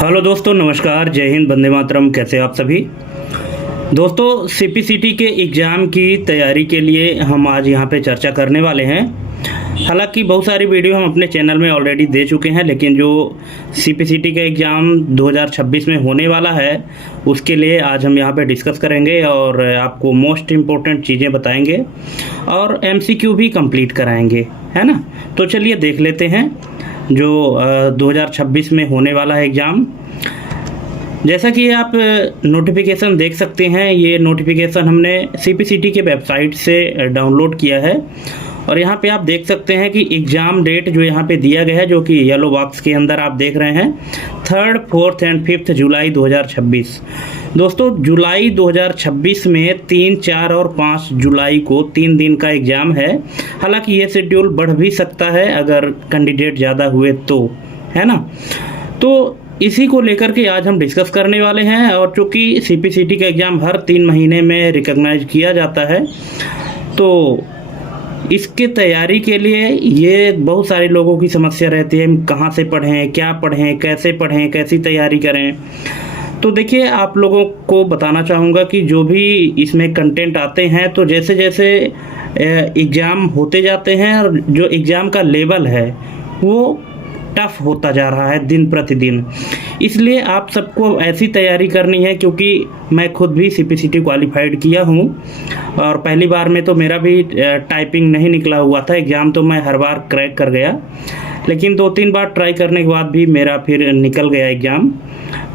Hello दोस्तों, नमस्कार, जय हिंद, वंदे मातरम। कैसे आप सभी दोस्तों? सीपीसीटी के एग्ज़ाम की तैयारी के लिए हम आज यहाँ पे चर्चा करने वाले हैं। हालांकि बहुत सारी वीडियो हम अपने चैनल में ऑलरेडी दे चुके हैं, लेकिन जो सीपीसीटी का एग्ज़ाम 2026 में होने वाला है उसके लिए आज हम यहाँ पे डिस्कस करेंगे और आपको मोस्ट इम्पोर्टेंट चीज़ें बताएंगे और एमसीक्यू भी कंप्लीट कराएंगे, है ना। तो चलिए देख लेते हैं जो 2026 में होने वाला है एग्ज़ाम। जैसा कि आप नोटिफिकेशन देख सकते हैं, ये नोटिफिकेशन हमने सीपीसीटी के वेबसाइट से डाउनलोड किया है और यहाँ पे आप देख सकते हैं कि एग्ज़ाम डेट जो यहाँ पे दिया गया है, जो कि येलो बॉक्स के अंदर आप देख रहे हैं, 3, 4 एंड 5 जुलाई 2026। दोस्तों, जुलाई 2026 में 3, 4 और 5 जुलाई को 3 दिन का एग्ज़ाम है। हालांकि ये शेड्यूल बढ़ भी सकता है अगर कैंडिडेट ज़्यादा हुए तो, है ना। तो इसी को लेकर के आज हम डिस्कस करने वाले हैं। और चूँकि सीपीसीटी का एग्ज़ाम हर 3 महीने में रिकॉग्नाइज किया जाता है, तो इसके तैयारी के लिए ये बहुत सारे लोगों की समस्या रहती है, कहाँ से पढ़ें, क्या पढ़ें, कैसी तैयारी करें। तो देखिए, आप लोगों को बताना चाहूँगा कि जो भी इसमें कंटेंट आते हैं, तो जैसे जैसे एग्ज़ाम होते जाते हैं और जो एग्ज़ाम का लेवल है वो टफ होता जा रहा है दिन प्रतिदिन। इसलिए आप सबको ऐसी तैयारी करनी है, क्योंकि मैं खुद भी सीपीसीटी क्वालिफाइड किया हूँ और पहली बार में तो मेरा भी टाइपिंग नहीं निकला हुआ था। एग्ज़ाम तो मैं हर बार क्रैक कर गया, लेकिन 2-3 बार ट्राई करने के बाद भी मेरा फिर निकल गया एग्ज़ाम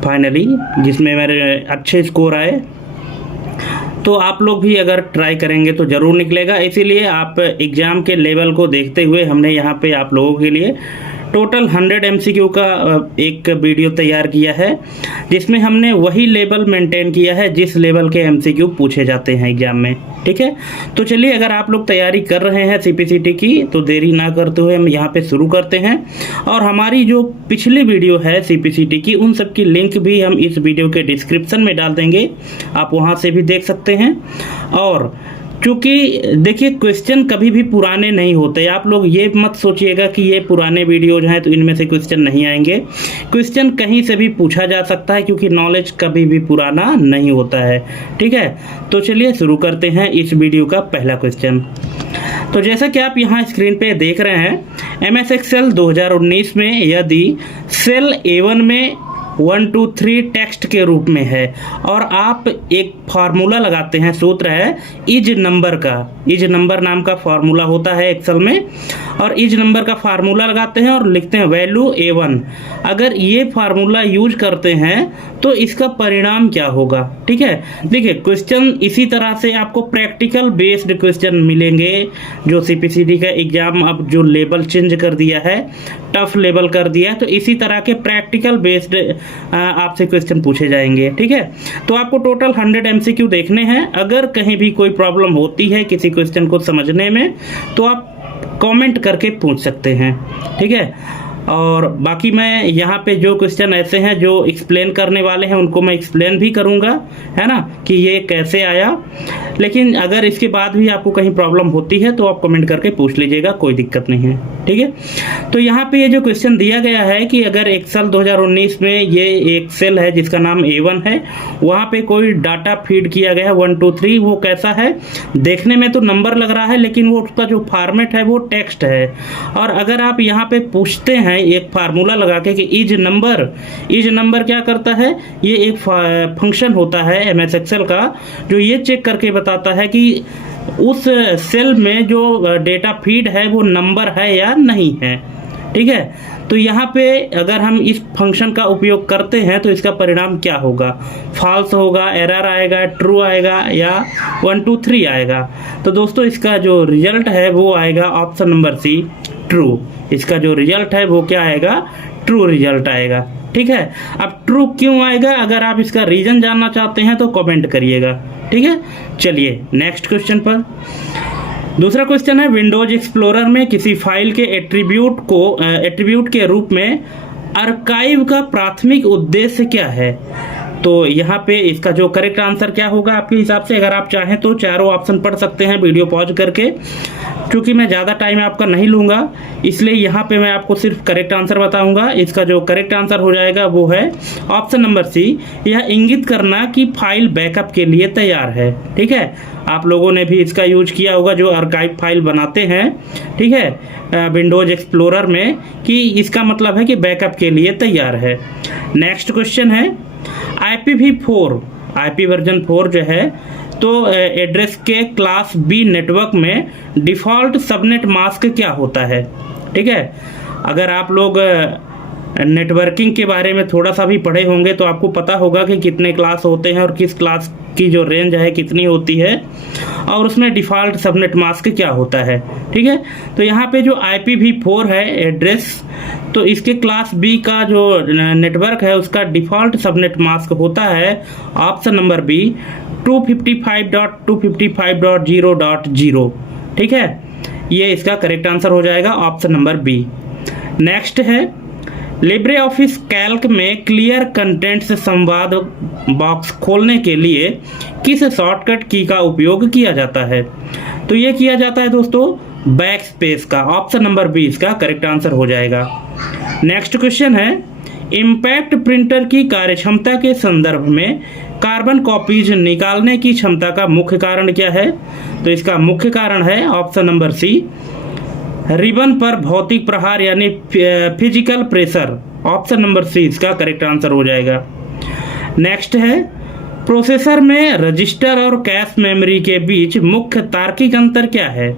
फाइनली, जिसमें मेरे अच्छे स्कोर आए। तो आप लोग भी अगर ट्राई करेंगे तो ज़रूर निकलेगा। इसीलिए आप एग्ज़ाम के लेवल को देखते हुए हमने यहाँ पे आप लोगों के लिए टोटल 100 एमसीक्यू का एक वीडियो तैयार किया है, जिसमें हमने वही लेवल मेंटेन किया है जिस लेवल के एमसीक्यू पूछे जाते हैं एग्ज़ाम में। ठीक है, तो चलिए, अगर आप लोग तैयारी कर रहे हैं सीपीसीटी की तो देरी ना करते हुए हम यहाँ पे शुरू करते हैं। और हमारी जो पिछली वीडियो है सीपीसीटी की, उन सब की लिंक भी हम इस वीडियो के डिस्क्रिप्शन में डाल देंगे, आप वहाँ से भी देख सकते हैं। और क्योंकि देखिए, क्वेश्चन कभी भी पुराने नहीं होते। आप लोग ये मत सोचिएगा कि ये पुराने वीडियोज हैं तो इनमें से क्वेश्चन नहीं आएंगे। क्वेश्चन कहीं से भी पूछा जा सकता है, क्योंकि नॉलेज कभी भी पुराना नहीं होता है। ठीक है, तो चलिए शुरू करते हैं इस वीडियो का पहला क्वेश्चन। तो जैसा कि आप यहाँ स्क्रीन पे देख रहे हैं, MS Excel 2019 में यदि सेल A1 में 1, 2, 3 टेक्स्ट के रूप में है और आप एक फार्मूला लगाते हैं, सूत्र है इज नंबर का। इज नंबर नाम का फार्मूला होता है एक्सेल में, और इज नंबर का फार्मूला लगाते हैं और लिखते हैं वैल्यू A1। अगर ये फार्मूला यूज करते हैं तो इसका परिणाम क्या होगा? ठीक है, देखिए, क्वेश्चन इसी तरह से आपको प्रैक्टिकल बेस्ड क्वेश्चन मिलेंगे। जो सीपीसीटी का एग्जाम अब जो लेवल चेंज कर दिया है, टफ लेवल कर दिया है, तो इसी तरह के प्रैक्टिकल बेस्ड आपसे क्वेश्चन पूछे जाएंगे। ठीक है, तो आपको टोटल 100 एमसीक्यू देखने हैं। अगर कहीं भी कोई प्रॉब्लम होती है किसी क्वेश्चन को समझने में, तो आप कमेंट करके पूछ सकते हैं। ठीक है, और बाकी मैं यहाँ पे जो क्वेश्चन ऐसे हैं जो एक्सप्लेन करने वाले हैं उनको मैं एक्सप्लेन भी करूँगा, है ना, कि ये कैसे आया। लेकिन अगर इसके बाद भी आपको कहीं प्रॉब्लम होती है तो आप कमेंट करके पूछ लीजिएगा, कोई दिक्कत नहीं है। ठीक है, तो यहाँ पे ये जो क्वेश्चन दिया गया है कि अगर एक्सेल 2019 में ये एक सेल है जिसका नाम A1 है, वहाँ पे कोई डाटा फीड किया गया है 1, 2, 3। वो कैसा है? देखने में तो नंबर लग रहा है, लेकिन वो उसका जो फॉर्मेट है वो टेक्स्ट है। और अगर आप यहाँ पे पूछते हैं एक फार्मूला लगा के कि इज नंबर क्या करता है, ये एक फंक्शन होता है MS Excel का, जो ये चेक करके बताता है कि उस सेल में जो डेटा फीड है वो नंबर है या नहीं है। ठीक है, तो यहाँ पे अगर हम इस फंक्शन का उपयोग करते हैं तो इसका परिणाम क्या होगा? फॉल्स होगा, एरर आएगा, ट्रू आएगा या 1, 2, 3 आएगा? तो दोस्तों, इसका जो रिजल्ट है वो आएगा ऑप्शन नंबर C, ट्रू। इसका जो रिजल्ट है वो क्या आएगा? ट्रू रिजल्ट आएगा। ठीक है, अब ट्रू क्यों आएगा? अगर आप इसका रीजन जानना चाहते हैं तो कमेंट करिएगा। ठीक है, चलिए नेक्स्ट क्वेश्चन पर। दूसरा क्वेश्चन है, विंडोज एक्सप्लोरर में किसी फाइल के एट्रीब्यूट के रूप में आर्काइव का प्राथमिक उद्देश्य क्या है? तो यहाँ पे इसका जो करेक्ट आंसर क्या होगा आपके हिसाब से? अगर आप चाहें तो चारों ऑप्शन पढ़ सकते हैं वीडियो पॉज करके, क्योंकि मैं ज़्यादा टाइम आपका नहीं लूँगा, इसलिए यहाँ पे मैं आपको सिर्फ करेक्ट आंसर बताऊँगा। इसका जो करेक्ट आंसर हो जाएगा वो है ऑप्शन नंबर सी। यह इंगित करना कि फाइल बैकअप के लिए तैयार है। ठीक है, आप लोगों ने भी इसका यूज किया होगा जो आर्काइव फाइल बनाते हैं, ठीक है, विंडोज एक्सप्लोरर में, कि इसका मतलब है कि बैकअप के लिए तैयार है। नेक्स्ट क्वेश्चन है IPv4, IP वर्जन 4 जो है, तो एड्रेस के क्लास बी नेटवर्क में डिफ़ॉल्ट सबनेट मास्क क्या होता है? ठीक है, अगर आप लोग नेटवर्किंग के बारे में थोड़ा सा भी पढ़े होंगे तो आपको पता होगा कि कितने क्लास होते हैं और किस क्लास की जो रेंज है कितनी होती है, और उसमें डिफ़ॉल्ट सबनेट मास्क क्या होता है। ठीक है, तो यहाँ पे जो IPv4 है एड्रेस, तो इसके क्लास बी का जो नेटवर्क है उसका डिफ़ॉल्ट सबनेट मास्क होता है ऑप्शन नंबर बी 255.255.0.0। ठीक है, ये इसका करेक्ट आंसर हो जाएगा ऑप्शन नंबर बी। नेक्स्ट है लिब्रे ऑफिस कैल्क में क्लियर कंटेंट्स संवाद बॉक्स खोलने के लिए किस शॉर्टकट की का उपयोग किया जाता है? तो ये किया जाता है दोस्तों बैक स्पेस का। ऑप्शन नंबर बी इसका करेक्ट आंसर हो जाएगा। नेक्स्ट क्वेश्चन है इम्पैक्ट प्रिंटर की कार्यक्षमता के संदर्भ में कार्बन कॉपीज निकालने की क्षमता का मुख्य कारण क्या है? तो इसका मुख्य कारण है ऑप्शन नंबर सी रिबन पर भौतिक प्रहार यानी physical pressure. Option number C इसका करेक्ट आंसर हो जाएगा। नेक्स्ट है प्रोसेसर में रजिस्टर और कैश मेमोरी के बीच मुख्य तार्किक अंतर क्या है?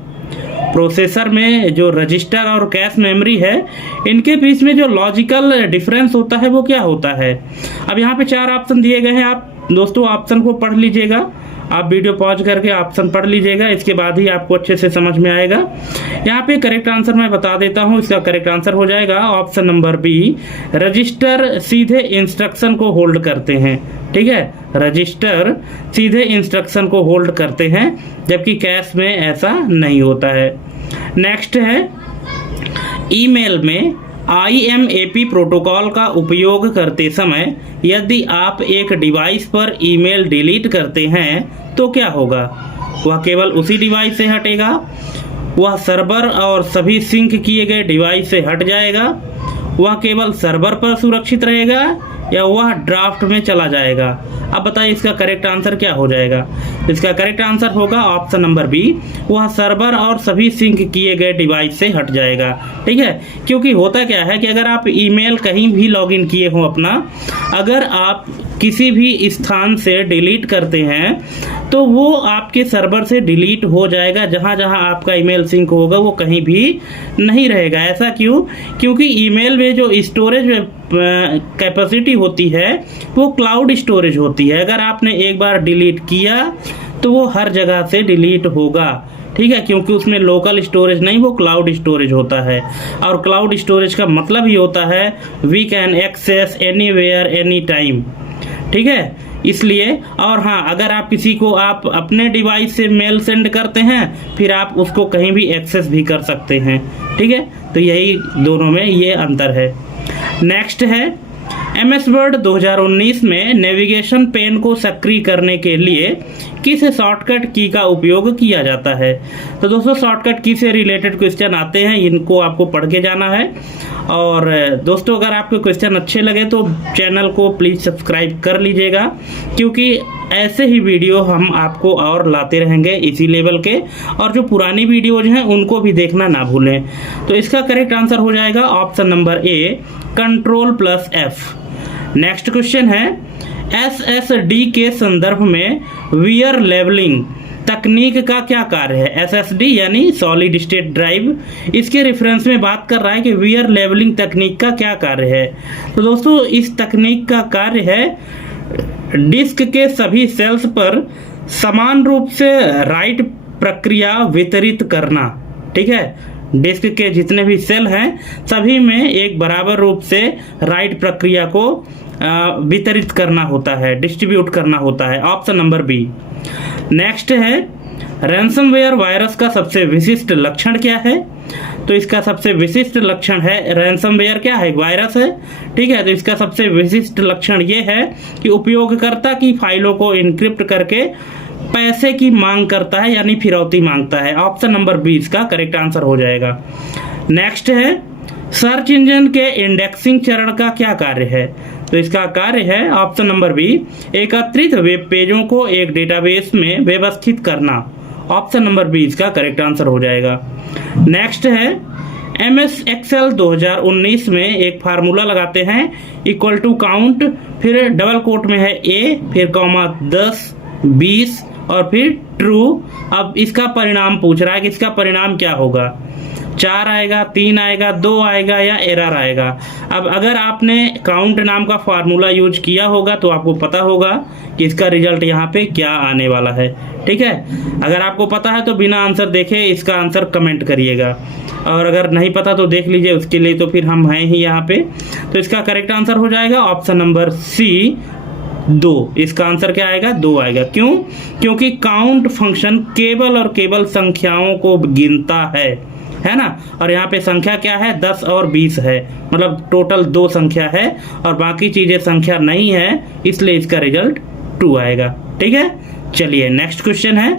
प्रोसेसर में जो रजिस्टर और कैश मेमोरी है इनके बीच में जो लॉजिकल डिफरेंस होता है वो क्या होता है? अब यहाँ पे 4 ऑप्शन दिए गए हैं, आप दोस्तों ऑप्शन को पढ़ लीजिएगा, आप वीडियो पॉज करके ऑप्शन पढ़ लीजिएगा, इसके बाद ही आपको अच्छे से समझ में आएगा। यहाँ पे करेक्ट आंसर मैं बता देता हूँ, इसका करेक्ट आंसर हो जाएगा ऑप्शन नंबर बी रजिस्टर सीधे इंस्ट्रक्शन को होल्ड करते हैं। ठीक है, रजिस्टर सीधे इंस्ट्रक्शन को होल्ड करते हैं, जबकि कैश में ऐसा नहीं होता है। नेक्स्ट है ईमेल में IMAP प्रोटोकॉल का उपयोग करते समय यदि आप एक डिवाइस पर ईमेल डिलीट करते हैं तो क्या होगा? वह केवल उसी डिवाइस से हटेगा, वह सर्वर और सभी सिंक किए गए डिवाइस से हट जाएगा, वह केवल सर्वर पर सुरक्षित रहेगा, या वह ड्राफ्ट में चला जाएगा? अब बताइए इसका करेक्ट आंसर क्या हो जाएगा? इसका करेक्ट आंसर होगा ऑप्शन नंबर बी, वह सर्वर और सभी सिंक किए गए डिवाइस से हट जाएगा। ठीक है, क्योंकि होता क्या है कि अगर आप ईमेल कहीं भी लॉगिन किए हो अपना, अगर आप किसी भी स्थान से डिलीट करते हैं तो वो आपके सर्वर से डिलीट हो जाएगा, जहाँ जहाँ आपका ईमेल सिंक होगा वो कहीं भी नहीं रहेगा। ऐसा क्यों? क्योंकि ईमेल में जो स्टोरेज कैपेसिटी होती है वो क्लाउड स्टोरेज होती है। अगर आपने एक बार डिलीट किया तो वो हर जगह से डिलीट होगा। ठीक है, क्योंकि उसमें लोकल स्टोरेज नहीं, वो क्लाउड स्टोरेज होता है, और क्लाउड स्टोरेज का मतलब ही होता है we can access anywhere any time. ठीक है, इसलिए। और हाँ, अगर आप किसी को आप अपने डिवाइस से मेल सेंड करते हैं फिर आप उसको कहीं भी एक्सेस भी कर सकते हैं। ठीक है, तो यही दोनों में ये अंतर है। नेक्स्ट है MS वर्ड 2019 में नेविगेशन पेन को सक्रिय करने के लिए किस शॉर्टकट की का उपयोग किया जाता है? तो दोस्तों शॉर्टकट की से रिलेटेड क्वेश्चन आते हैं, इनको आपको पढ़ के जाना है। और दोस्तों अगर आपको क्वेश्चन अच्छे लगे तो चैनल को प्लीज़ सब्सक्राइब कर लीजिएगा, क्योंकि ऐसे ही वीडियो हम आपको और लाते रहेंगे इसी लेवल के, और जो पुरानी वीडियोज हैं उनको भी देखना ना भूलें। तो इसका करेक्ट आंसर हो जाएगा option number A Ctrl+F। Next question है SSD के संदर्भ में वियर लेवलिंग तकनीक का क्या कार्य है? SSD यानी सॉलिड स्टेट ड्राइव, इसके रेफरेंस में बात कर रहा है कि वियर लेवलिंग तकनीक का क्या कार्य है। तो दोस्तों इस तकनीक का कार्य है डिस्क के सभी सेल्स पर समान रूप से राइट प्रक्रिया वितरित करना। ठीक है, डिस्क के जितने भी सेल हैं सभी में एक बराबर रूप से राइट प्रक्रिया को वितरित करना होता है, डिस्ट्रीब्यूट करना होता है। Option number B. नेक्स्ट है रैंसमवेयर वायरस का सबसे विशिष्ट लक्षण क्या है? तो इसका सबसे विशिष्ट लक्षण है, रैंसमवेयर क्या है, वायरस है, ठीक है। तो इसका सबसे विशिष्ट लक्षण ये है कि उपयोगकर्ता की फाइलों को इनक्रिप्ट करके पैसे की मांग करता है, यानी फिरौती मांगता है। ऑप्शन नंबर 20 का करेक्ट आंसर हो जाएगा। नेक्स्ट है, सर्च इंजन के इंडेक्सिंग चरण का क्या कार्य है? तो इसका कार्य है ऑप्शन नंबर बी, एकत्रित वेब पेजों को एक डेटाबेस में व्यवस्थित करना। ऑप्शन नंबर 20 का करेक्ट आंसर हो जाएगा। नेक्स्ट है, MS Excel 2019 में एक फार्मूला लगाते हैं, इक्वल टू काउंट, फिर डबल कोट में है ए, फिर कॉमा 10, 20 और फिर ट्रू। अब इसका परिणाम पूछ रहा है कि इसका परिणाम क्या होगा, 4 आएगा, 3 आएगा, 2 आएगा या एरर आएगा। अब अगर आपने काउंट नाम का फार्मूला यूज किया होगा तो आपको पता होगा कि इसका रिजल्ट यहाँ पे क्या आने वाला है, ठीक है। अगर आपको पता है तो बिना आंसर देखे इसका आंसर कमेंट करिएगा, और अगर नहीं पता तो देख लीजिए, उसके लिए तो फिर हम हैं ही यहाँ पे। तो इसका करेक्ट आंसर हो जाएगा ऑप्शन नंबर सी, 2। इसका आंसर क्या आएगा, 2 आएगा। क्यों? क्योंकि काउंट फंक्शन केवल और केवल संख्याओं को गिनता है ना। और यहाँ पे संख्या क्या है, 10 और 20 है, मतलब टोटल 2 संख्या है और बाकी चीजें संख्या नहीं है, इसलिए इसका रिजल्ट 2 आएगा, ठीक है। चलिए नेक्स्ट क्वेश्चन है,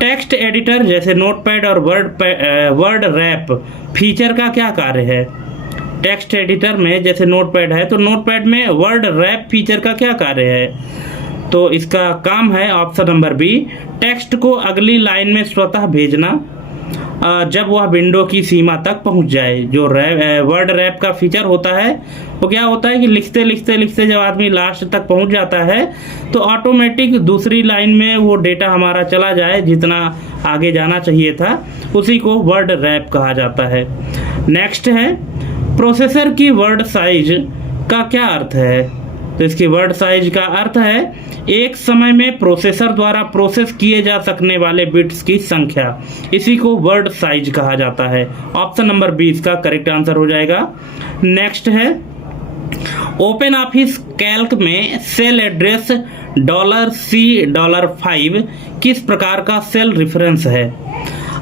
टेक्स्ट एडिटर जैसे नोटपैड और वर्ड रैप फीचर का क्या कार्य है? टेक्स्ट एडिटर में जैसे नोटपैड है, तो नोटपैड में वर्ड रैप फीचर का क्या कार्य है? तो इसका काम है ऑप्शन नंबर बी, टेक्स्ट को अगली लाइन में स्वतः भेजना जब वह विंडो की सीमा तक पहुंच जाए। जो वर्ड रैप का फीचर होता है वो क्या होता है कि लिखते लिखते लिखते जब आदमी लास्ट तक पहुंच जाता है तो ऑटोमेटिक दूसरी लाइन में वो डेटा हमारा चला जाए, जितना आगे जाना चाहिए था, उसी को वर्ड रैप कहा जाता है। नेक्स्ट है, प्रोसेसर की वर्ड साइज का क्या अर्थ है? तो इसकी वर्ड साइज का अर्थ है एक समय में प्रोसेसर द्वारा प्रोसेस किए जा सकने वाले बिट्स की संख्या, इसी को वर्ड साइज कहा जाता है। ऑप्शन नंबर 20 का करेक्ट आंसर हो जाएगा। नेक्स्ट है, ओपन ऑफिस कैल्क में सेल एड्रेस $C$5 किस प्रकार का सेल रेफरेंस है?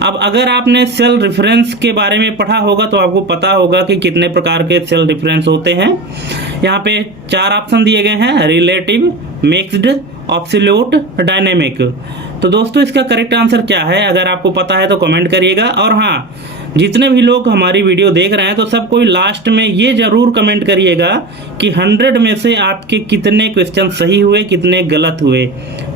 अब अगर आपने सेल रेफरेंस के बारे में पढ़ा होगा तो आपको पता होगा कि कितने प्रकार के सेल रेफरेंस होते हैं। यहाँ पे 4 ऑप्शन दिए गए हैं, रिलेटिव, मिक्स्ड, एब्सोल्यूट, डायनेमिक। तो दोस्तों इसका करेक्ट आंसर क्या है, अगर आपको पता है तो कमेंट करिएगा। और हाँ, जितने भी लोग हमारी वीडियो देख रहे हैं तो सब कोई लास्ट में ये जरूर कमेंट करिएगा कि 100 में से आपके कितने क्वेश्चन सही हुए, कितने गलत हुए,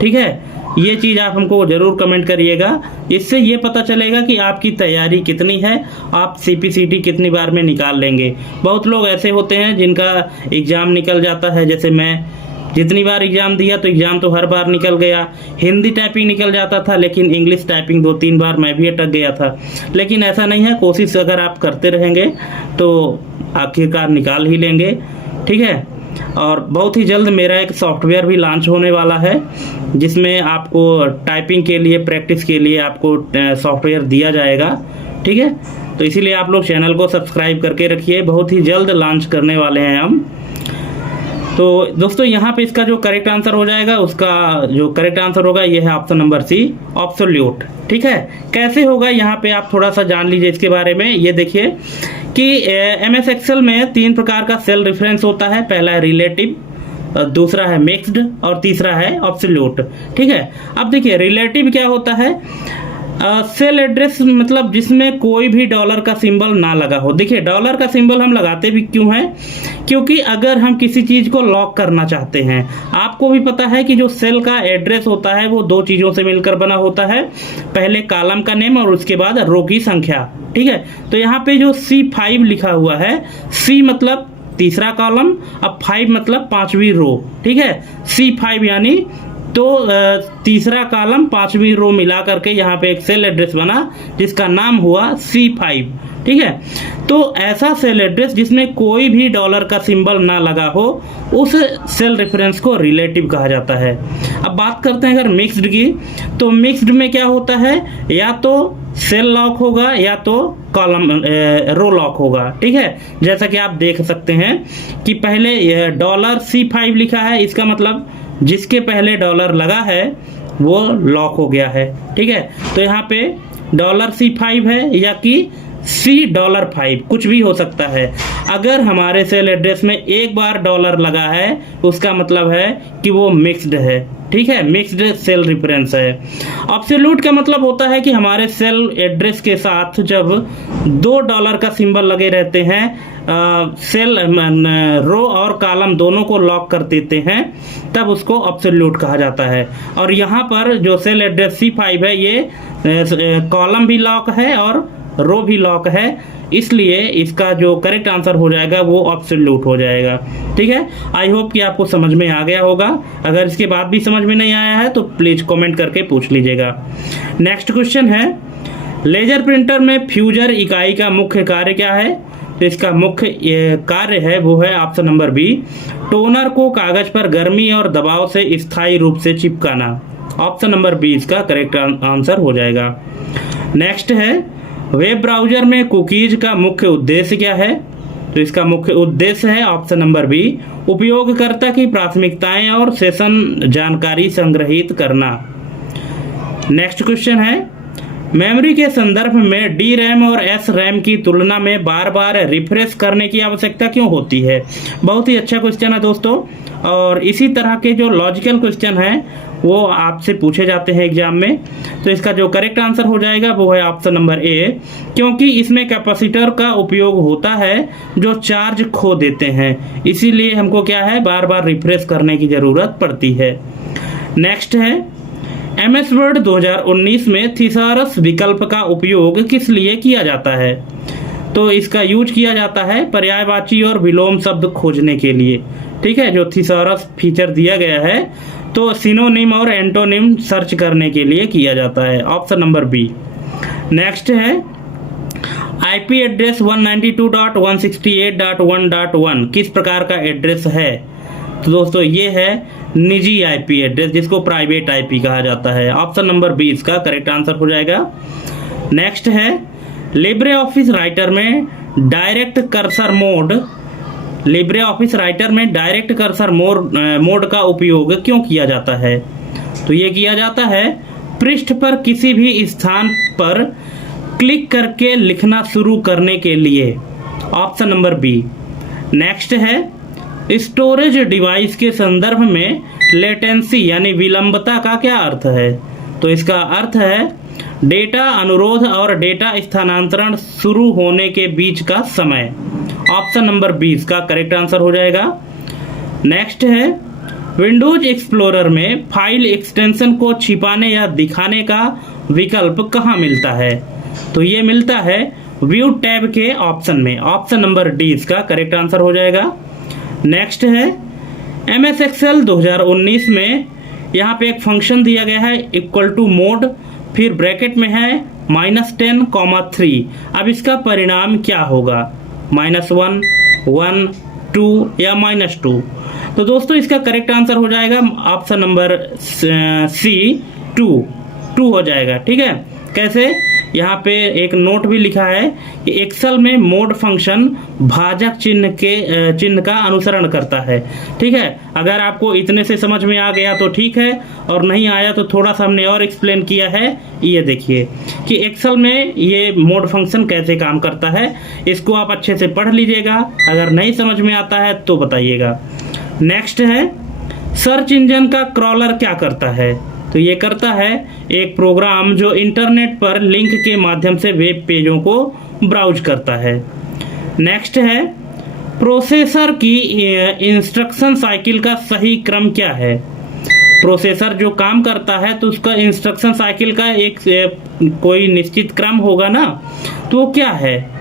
ठीक है। ये चीज़ आप हमको ज़रूर कमेंट करिएगा, इससे ये पता चलेगा कि आपकी तैयारी कितनी है, आप CPCT कितनी बार में निकाल लेंगे। बहुत लोग ऐसे होते हैं जिनका एग्ज़ाम निकल जाता है, जैसे मैं जितनी बार एग्ज़ाम दिया तो एग्ज़ाम तो हर बार निकल गया। हिंदी टाइपिंग निकल जाता था, लेकिन इंग्लिश टाइपिंग 2-3 बार मैं भी अटक गया था। लेकिन ऐसा नहीं है, कोशिश अगर आप करते रहेंगे तो आखिरकार निकाल ही लेंगे, ठीक है। और बहुत ही जल्द मेरा एक सॉफ्टवेयर भी लॉन्च होने वाला है, जिसमें आपको टाइपिंग के लिए, प्रैक्टिस के लिए आपको सॉफ्टवेयर दिया जाएगा, ठीक है। तो इसीलिए आप लोग चैनल को सब्सक्राइब करके रखिए, बहुत ही जल्द लॉन्च करने वाले हैं हम। तो दोस्तों यहाँ पे इसका जो करेक्ट आंसर हो जाएगा, उसका जो करेक्ट आंसर होगा ये है ऑप्शन नंबर सी, एब्सोल्यूट, ठीक है। कैसे होगा यहाँ पे आप थोड़ा सा जान लीजिए इसके बारे में। ये देखिए कि MS Excel में 3 प्रकार का सेल रेफरेंस होता है। पहला है रिलेटिव, दूसरा है मिक्स्ड और तीसरा है एब्सोल्यूट, ठीक है। अब देखिए रिलेटिव क्या होता है, सेल एड्रेस मतलब जिसमें कोई भी डॉलर का सिंबल ना लगा हो। देखिए डॉलर का सिंबल हम लगाते भी क्यों हैं, क्योंकि अगर हम किसी चीज़ को लॉक करना चाहते हैं, आपको भी पता है कि जो सेल का एड्रेस होता है वो 2 चीज़ों से मिलकर बना होता है, पहले कॉलम का नेम और उसके बाद रो की संख्या, ठीक है। तो यहाँ पे जो C5 लिखा हुआ है, C मतलब तीसरा कॉलम, अब 5 मतलब 5वीं रो, ठीक है। C5 यानी तो तीसरा कॉलम 5वीं रो मिला करके यहाँ पे एक सेल एड्रेस बना जिसका नाम हुआ C5, ठीक है। तो ऐसा सेल एड्रेस जिसमें कोई भी डॉलर का सिंबल ना लगा हो, उस सेल रेफरेंस को रिलेटिव कहा जाता है। अब बात करते हैं अगर मिक्स्ड की, तो मिक्स्ड में क्या होता है, या तो सेल लॉक होगा या तो कॉलम रो लॉक होगा, ठीक है। जैसा कि आप देख सकते हैं कि पहले $C5 लिखा है, इसका मतलब जिसके पहले डॉलर लगा है वो लॉक हो गया है, ठीक है। तो यहाँ पे $C5 है या कि $5 कुछ भी हो सकता है। अगर हमारे सेल एड्रेस में एक बार डॉलर लगा है उसका मतलब है कि वो मिक्स्ड है, ठीक है, मिक्स्ड सेल रेफरेंस है। एब्सोल्यूट का मतलब होता है कि हमारे सेल एड्रेस के साथ जब $2 का सिंबल लगे रहते हैं, सेल रो और कॉलम दोनों को लॉक कर देते हैं, तब उसको एब्सोल्यूट कहा जाता है। और यहाँ पर जो सेल एड्रेस C5 है ये कॉलम भी लॉक है और रो भी लॉक है, इसलिए इसका जो करेक्ट आंसर हो जाएगा वो एब्सोल्यूट हो जाएगा। ठीक है, आई होप कि आपको समझ में आ गया होगा। अगर इसके बाद भी समझ में नहीं आया है तो प्लीज कमेंट करके पूछ लीजिएगा। नेक्स्ट क्वेश्चन है, लेजर प्रिंटर में फ्यूजर इकाई का मुख्य कार्य क्या है? तो इसका मुख्य कार्य है वो है ऑप्शन नंबर बी, टोनर को कागज पर गर्मी और दबाव से स्थायी रूप से चिपकाना। ऑप्शन नंबर बी इसका करेक्ट आंसर हो जाएगा। नेक्स्ट है, वेब ब्राउजर में कुकीज का मुख्य उद्देश्य क्या है? तो इसका मुख्य उद्देश्य है ऑप्शन नंबर बी, उपयोगकर्ता की प्राथमिकताएं और सेशन जानकारी संग्रहित करना। नेक्स्ट क्वेश्चन है, मेमोरी के संदर्भ में डी रैम और एस रैम की तुलना में बार बार रिफ्रेश करने की आवश्यकता क्यों होती है? बहुत ही अच्छा क्वेश्चन है दोस्तों, और इसी तरह के जो लॉजिकल क्वेश्चन हैं वो आपसे पूछे जाते हैं एग्जाम में। तो इसका जो करेक्ट आंसर हो जाएगा वो है ऑप्शन नंबर ए, क्योंकि इसमें कैपेसिटर का उपयोग होता है जो चार्ज खो देते हैं, इसीलिए हमको क्या है बार बार रिफ्रेश करने की ज़रूरत पड़ती है। नेक्स्ट है, MS वर्ड 2019 में थिसॉरस विकल्प का उपयोग किस लिए किया जाता है? तो इसका यूज किया जाता है पर्यायवाची और विलोम शब्द खोजने के लिए। ठीक है, जो थिसॉरस फीचर दिया गया है तो सिनोनिम और एंटोनिम सर्च करने के लिए किया जाता है। Option number B. नेक्स्ट है, IP एड्रेस 192.168.1.1 किस प्रकार का एड्रेस है? तो दोस्तों ये है निजी IP एड्रेस, जिसको प्राइवेट IP कहा जाता है। ऑप्शन नंबर बी इसका करेक्ट आंसर हो जाएगा। नेक्स्ट है, लिब्रे ऑफिस राइटर में डायरेक्ट कर्सर मोड का उपयोग क्यों किया जाता है? तो ये किया जाता है पृष्ठ पर किसी भी स्थान पर क्लिक करके लिखना शुरू करने के लिए। Option number B. नेक्स्ट है, स्टोरेज डिवाइस के संदर्भ में लेटेंसी यानी विलंबता का क्या अर्थ है? तो इसका अर्थ है डेटा अनुरोध और डेटा स्थानांतरण शुरू होने के बीच का समय। ऑप्शन नंबर 20 का करेक्ट आंसर हो जाएगा। नेक्स्ट है, विंडोज एक्सप्लोरर में फाइल एक्सटेंशन को छिपाने या दिखाने का विकल्प कहाँ मिलता है? तो ये मिलता है व्यू टैब के ऑप्शन में। ऑप्शन नंबर डी इसका करेक्ट आंसर हो जाएगा। नेक्स्ट है, MS Excel 2019 में यहाँ पे एक फंक्शन दिया गया है इक्वल टू मोड, फिर ब्रैकेट में है -10,3। अब इसका परिणाम क्या होगा? -1, 1, 2 या -2? तो दोस्तों इसका करेक्ट आंसर हो जाएगा ऑप्शन नंबर सी 2 हो जाएगा। ठीक है, कैसे? यहाँ पे एक नोट भी लिखा है कि एक्सेल में मोड फंक्शन भाजक चिन्ह का अनुसरण करता है। ठीक है, अगर आपको इतने से समझ में आ गया तो ठीक है, और नहीं आया तो थोड़ा सा हमने और एक्सप्लेन किया है। ये देखिए कि एक्सेल में ये मोड फंक्शन कैसे काम करता है, इसको आप अच्छे से पढ़ लीजिएगा। अगर नहीं समझ में आता है तो बताइएगा। नेक्स्ट है, सर्च इंजन का क्रॉलर क्या करता है? तो ये करता है एक प्रोग्राम जो इंटरनेट पर लिंक के माध्यम से वेब पेजों को ब्राउज करता है। नेक्स्ट है, प्रोसेसर की इंस्ट्रक्शन साइकिल का सही क्रम क्या है? प्रोसेसर जो काम करता है तो उसका इंस्ट्रक्शन साइकिल का एक कोई निश्चित क्रम होगा ना, तो वो क्या है?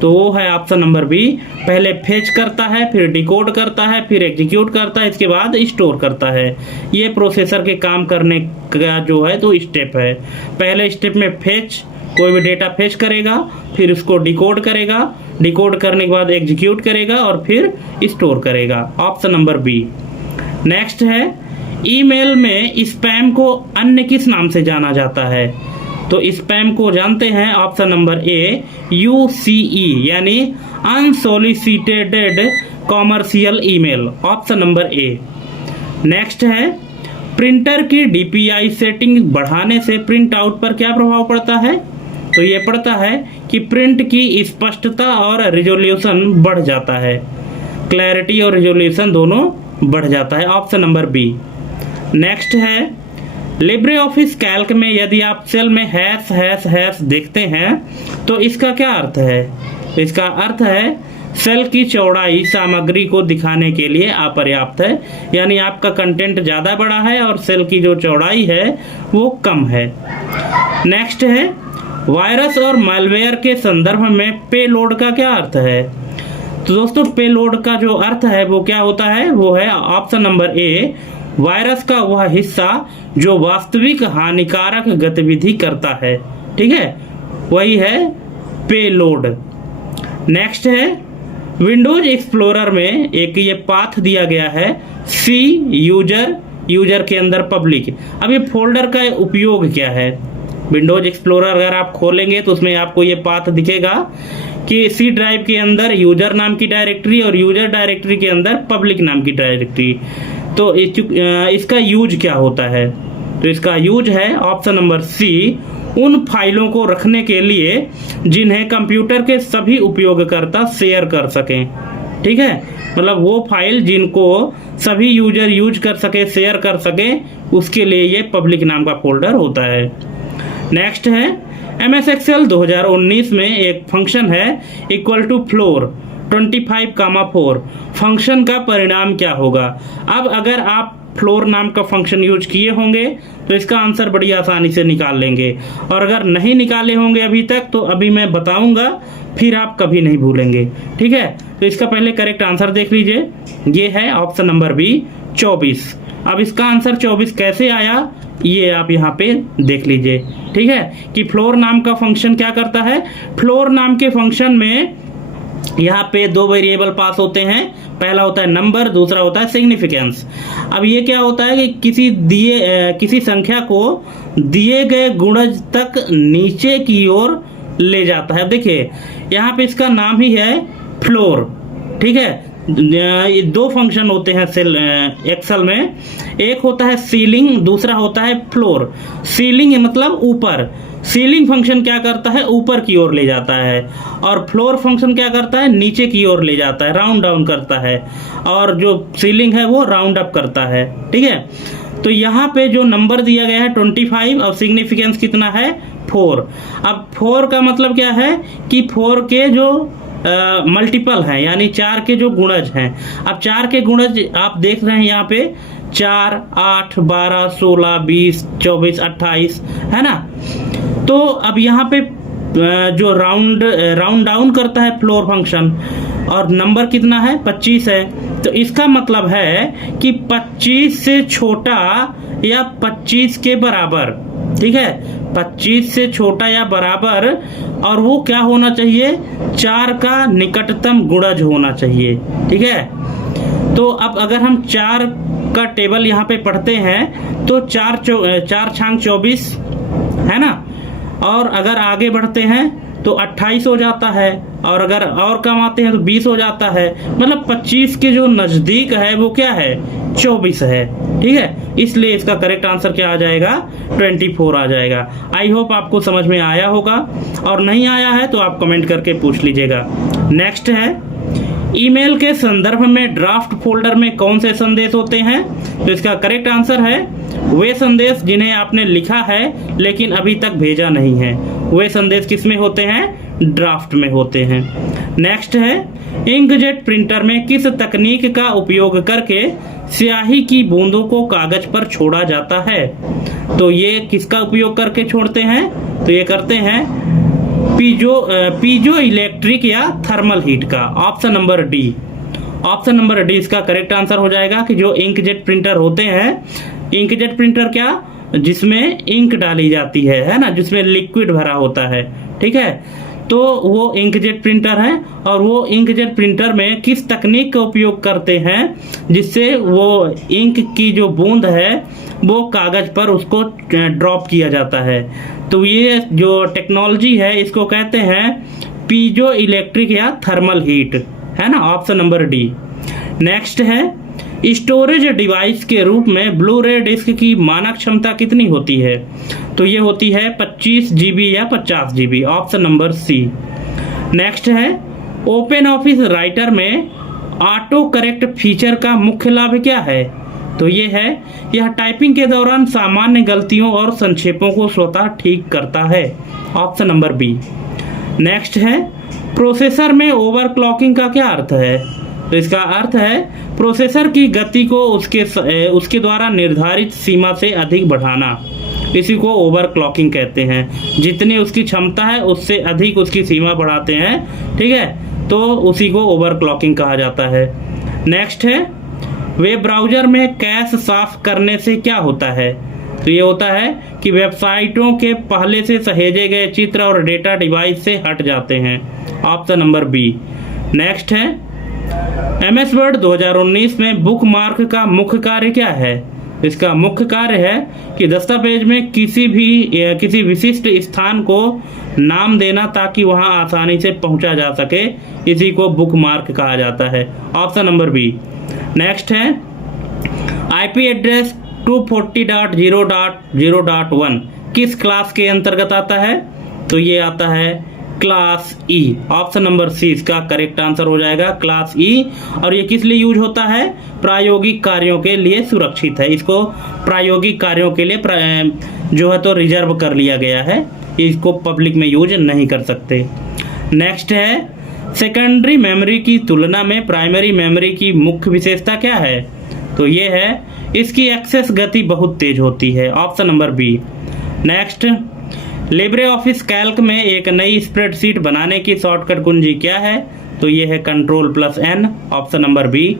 तो वो है ऑप्शन नंबर बी, पहले फेच करता है, फिर डिकोड करता है, फिर एग्जीक्यूट करता है, इसके बाद स्टोर करता है। ये प्रोसेसर के काम करने का जो है तो स्टेप है। पहले स्टेप में फेच, कोई भी डेटा फेच करेगा, फिर उसको डिकोड करेगा, डिकोड करने के बाद एग्जीक्यूट करेगा और फिर स्टोर करेगा। Option number B. नेक्स्ट है, ईमेल में स्पैम को अन्य किस नाम से जाना जाता है? तो स्पैम को जानते हैं ऑप्शन नंबर ए UCE यानी unsolicited commercial email. Option number A. Next है, प्रिंटर की DPI सेटिंग बढ़ाने से प्रिंट आउट पर क्या प्रभाव पड़ता है? तो ये पड़ता है कि प्रिंट की स्पष्टता और रिजोल्यूशन बढ़ जाता है। क्लैरिटी और रिजोल्यूशन दोनों बढ़ जाता है, ऑप्शन नंबर बी। नेक्स्ट है लिब्रे ऑफिस कैल्क में यदि आप सेल में हैश हैश हैश देखते हैं तो इसका क्या अर्थ है? इसका अर्थ है सेल की चौड़ाई सामग्री को दिखाने के लिए अपर्याप्त है, यानी आपका कंटेंट ज़्यादा बड़ा है और सेल की जो चौड़ाई है वो कम है। नेक्स्ट है वायरस और मैलवेयर के संदर्भ में पेलोड का क्या अर्थ है? तो दोस्तों पेलोड का जो अर्थ है वो क्या होता है? वो है ऑप्शन नंबर ए, वायरस का वह हिस्सा जो वास्तविक हानिकारक गतिविधि करता है। ठीक है, वही है पेलोड। नेक्स्ट है विंडोज एक्सप्लोरर में एक ये पाथ दिया गया है सी यूजर के अंदर पब्लिक। अब ये फोल्डर का उपयोग क्या है? विंडोज एक्सप्लोरर अगर आप खोलेंगे तो उसमें आपको ये पाथ दिखेगा कि सी ड्राइव के अंदर यूजर नाम की डायरेक्टरी और यूजर डायरेक्टरी के अंदर पब्लिक नाम की डायरेक्टरी। तो इसका यूज क्या होता है? तो इसका यूज है ऑप्शन नंबर सी, उन फाइलों को रखने के लिए जिन्हें कंप्यूटर के सभी उपयोगकर्ता शेयर कर सकें। ठीक है, मतलब वो फाइल जिनको सभी यूजर यूज कर सके, शेयर कर सके, उसके लिए ये पब्लिक नाम का फोल्डर होता है। नेक्स्ट है MS Excel 2019 में एक फंक्शन है इक्वल टू फ्लोर 25,4 फंक्शन का परिणाम क्या होगा? अब अगर आप फ्लोर नाम का फंक्शन यूज किए होंगे तो इसका आंसर बड़ी आसानी से निकाल लेंगे, और अगर नहीं निकाले होंगे अभी तक तो अभी मैं बताऊंगा, फिर आप कभी नहीं भूलेंगे। ठीक है, तो इसका पहले करेक्ट आंसर देख लीजिए, ये है ऑप्शन नंबर बी 24। अब इसका आंसर 24 कैसे आया ये आप यहाँ पे देख लीजिए। ठीक है, कि फ्लोर नाम का फंक्शन क्या करता है? फ्लोर नाम के फंक्शन में यहाँ पे दो वेरिएबल पास होते हैं, पहला होता है नंबर, दूसरा होता है सिग्निफिकेंस। अब ये क्या होता है कि किसी संख्या को दिए गए गुणज तक नीचे की ओर ले जाता है। देखिए यहाँ पे इसका नाम ही है फ्लोर। ठीक है, दो फंक्शन होते हैं एक्सेल में, एक होता है सीलिंग, दूसरा होता है फ्लोर। सीलिंग मतलब ऊपर, सीलिंग फंक्शन क्या करता है? ऊपर की ओर ले जाता है, और फ्लोर फंक्शन क्या करता है? नीचे की ओर ले जाता है, राउंड डाउन करता है, और जो सीलिंग है वो राउंड अप करता है। ठीक है, तो यहाँ पे जो नंबर दिया गया है 25 और सिग्निफिकेंस कितना है? 4। अब 4 का मतलब क्या है कि 4 के जो मल्टीपल हैं, यानी 4 के जो गुणज हैं। अब 4 के गुणज आप देख रहे हैं यहाँ पे 4, 8, 12, 16, 20, 24, 28 है ना। तो अब यहाँ पे जो राउंड डाउन करता है फ्लोर फंक्शन, और नंबर कितना है? 25 है। तो इसका मतलब है कि 25 से छोटा या 25 के बराबर। ठीक है, 25 से छोटा या बराबर, और वो क्या होना चाहिए? 4 का निकटतम गुणज होना चाहिए। ठीक है, तो अब अगर हम 4 का टेबल यहाँ पे पढ़ते हैं तो 4 छांग 24 है ना, और अगर आगे बढ़ते हैं तो 28 हो जाता है, और अगर और कम आते हैं तो 20 हो जाता है। मतलब 25 के जो नज़दीक है वो क्या है? 24 है। ठीक है, इसलिए इसका करेक्ट आंसर क्या आ जाएगा? 24 आ जाएगा। आई होप आपको समझ में आया होगा, और नहीं आया है तो आप कमेंट करके पूछ लीजिएगा। नेक्स्ट है ईमेल के संदर्भ में ड्राफ्ट फोल्डर में कौन से संदेश होते हैं? तो इसका करेक्ट आंसर है वे संदेश जिन्हें आपने लिखा है लेकिन अभी तक भेजा नहीं है। वे संदेश किस में होते हैं? ड्राफ्ट में होते हैं। नेक्स्ट है इंकजेट प्रिंटर में किस तकनीक का उपयोग करके स्याही की बूंदों को कागज पर छोड़ा जाता है? तो ये किसका उपयोग करके छोड़ते हैं? तो ये करते हैं पीजो इलेक्ट्रिक या थर्मल हीट का। Option number D. Option number D इसका करेक्ट आंसर हो जाएगा कि जो इंकजेट प्रिंटर होते हैं, इंकजेट प्रिंटर क्या? जिसमें इंक डाली जाती है ना, जिसमें लिक्विड भरा होता है। ठीक है, तो वो इंकजेट प्रिंटर है, और वो इंकजेट प्रिंटर में किस तकनीक का उपयोग करते हैं जिससे वो इंक की जो बूंद है वो कागज पर उसको ड्रॉप किया जाता है। तो ये जो टेक्नोलॉजी है इसको कहते हैं पीजो इलेक्ट्रिक या थर्मल हीट, है ना, ऑप्शन नंबर डी। नेक्स्ट है स्टोरेज डिवाइस के रूप में ब्लू रे डिस्क की मानक क्षमता कितनी होती है? तो ये होती है 25 GB या 50 GB, option number C. Next है ओपन ऑफिस राइटर में ऑटो करेक्ट फीचर का मुख्य लाभ क्या है? तो ये है, यह टाइपिंग के दौरान सामान्य गलतियों और संक्षेपों को स्वतः ठीक करता है, ऑप्शन नंबर बी। नेक्स्ट है प्रोसेसर में ओवरक्लॉकिंग का क्या अर्थ है? तो इसका अर्थ है प्रोसेसर की गति को उसके द्वारा निर्धारित सीमा से अधिक बढ़ाना, इसी को ओवरक्लॉकिंग कहते हैं। जितनी उसकी क्षमता है उससे अधिक उसकी सीमा बढ़ाते हैं, ठीक है, तो उसी को ओवरक्लॉकिंग कहा जाता है। नेक्स्ट है वेब ब्राउज़र में कैश साफ करने से क्या होता है? तो ये होता है कि वेबसाइटों के पहले से सहेजे गए चित्र और डेटा डिवाइस से हट जाते हैं, ऑप्शन नंबर बी। नेक्स्ट है MS वर्ड 2019 में बुकमार्क का मुख्य कार्य क्या है? इसका मुख्य कार्य है कि दस्तावेज में किसी विशिष्ट स्थान को नाम देना ताकि वहां आसानी से पहुंचा जा सके, इसी को बुकमार्क कहा जाता है, ऑप्शन नंबर बी। नेक्स्ट है IP एड्रेस 240.0.0.1 किस क्लास के अंतर्गत आता है? तो ये आता है class E, option number C इसका करेक्ट आंसर हो जाएगा, क्लास ई। और ये किस लिए यूज होता है? प्रायोगिक कार्यों के लिए सुरक्षित है, इसको प्रायोगिक कार्यों के लिए जो है तो रिजर्व कर लिया गया है, इसको पब्लिक में यूज नहीं कर सकते। नेक्स्ट है सेकेंडरी मेमोरी की तुलना में प्राइमरी मेमोरी की मुख्य विशेषता क्या है? तो ये है इसकी एक्सेस गति बहुत तेज होती है, option number B. Next Libre Office Calc में एक नई स्प्रेडशीट बनाने की शॉर्टकट कुंजी क्या है? तो ये है Ctrl+N, option number B.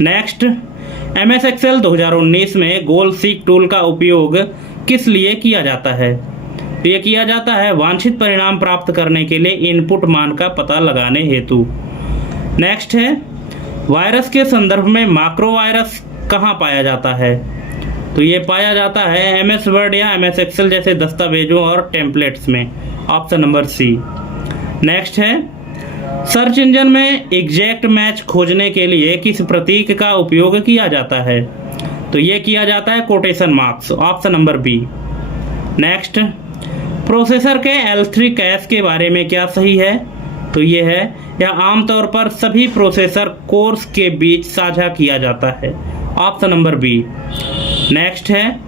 Next MS Excel 2019 में गोल सीक टूल का उपयोग किस लिए किया जाता है? तो ये किया जाता है वांछित परिणाम प्राप्त करने के लिए इनपुट मान का पता लगाने हेतु। नेक्स्ट है वायरस के संदर्भ में माक्रो वायरस कहाँ पाया जाता है? तो ये पाया जाता है MS वर्ड या MS Excel जैसे दस्तावेजों और टेम्पलेट्स में, ऑप्शन नंबर सी। नेक्स्ट है सर्च इंजन में एग्जैक्ट मैच खोजने के लिए किस प्रतीक का उपयोग किया जाता है? तो ये किया जाता है quotation marks, option number B. Next processor के L3 कैश के बारे में क्या सही है? तो ये है यह आमतौर पर सभी प्रोसेसर कोर्स के बीच साझा किया जाता है, ऑप्शन नंबर बी। नेक्स्ट है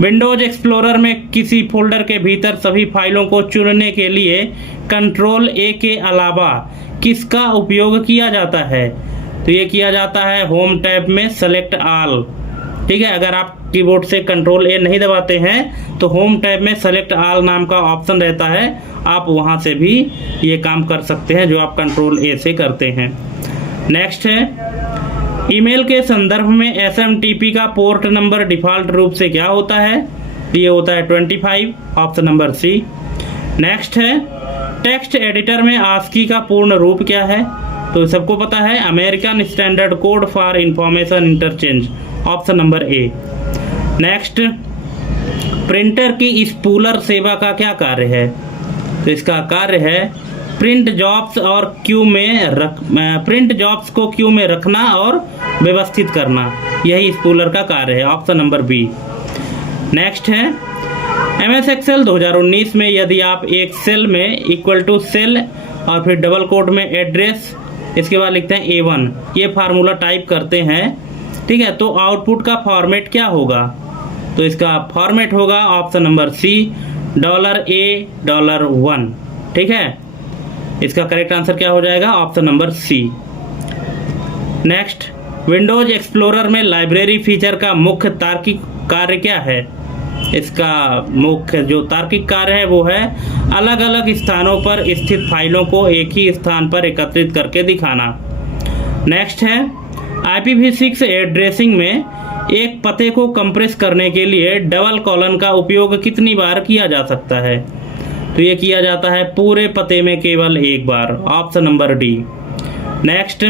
विंडोज एक्सप्लोरर में किसी फोल्डर के भीतर सभी फाइलों को चुनने के लिए Ctrl+A के अलावा किसका उपयोग किया जाता है? तो ये किया जाता है होम टैब में सेलेक्ट ऑल, ठीक है। अगर आप कीबोर्ड से Ctrl+A नहीं दबाते हैं तो होम टैब में सेलेक्ट ऑल नाम का ऑप्शन रहता है, आप वहां से भी ये काम कर सकते हैं जो आप Ctrl+A से करते हैं। नेक्स्ट है ईमेल के संदर्भ में SMTP का पोर्ट नंबर डिफ़ॉल्ट रूप से क्या होता है? ये होता है 25, ऑप्शन नंबर सी। नेक्स्ट है टेक्स्ट एडिटर में ASCII का पूर्ण रूप क्या है? तो सबको पता है American standard code for information interchange, option number A. Next printer की स्पूलर सेवा का क्या कार्य है? तो इसका कार्य है प्रिंट जॉब्स को क्यू में रखना और व्यवस्थित करना, यही स्पूलर का कार्य है, ऑप्शन नंबर बी। नेक्स्ट है MS Excel 2019 में यदि आप एक सेल में इक्वल टू सेल और फिर डबल कोट में एड्रेस, इसके बाद लिखते हैं A1, ये फार्मूला टाइप करते हैं, ठीक है, तो आउटपुट का फॉर्मेट क्या होगा? तो इसका फॉर्मेट होगा ऑप्शन नंबर सी $A$1, ठीक है। इसका करेक्ट आंसर क्या हो जाएगा? Option number C. Next Windows Explorer में लाइब्रेरी फीचर का मुख्य तार्किक कार्य क्या है? इसका मुख्य जो तार्किक कार्य है वो है अलग अलग स्थानों पर स्थित फाइलों को एक ही स्थान पर एकत्रित करके दिखाना। नेक्स्ट है IPv6 एड्रेसिंग में एक पते को कंप्रेस करने के लिए डबल कॉलन का उपयोग कितनी बार किया जा सकता है? तो ये किया जाता है पूरे पते में केवल एक बार, option number D. Next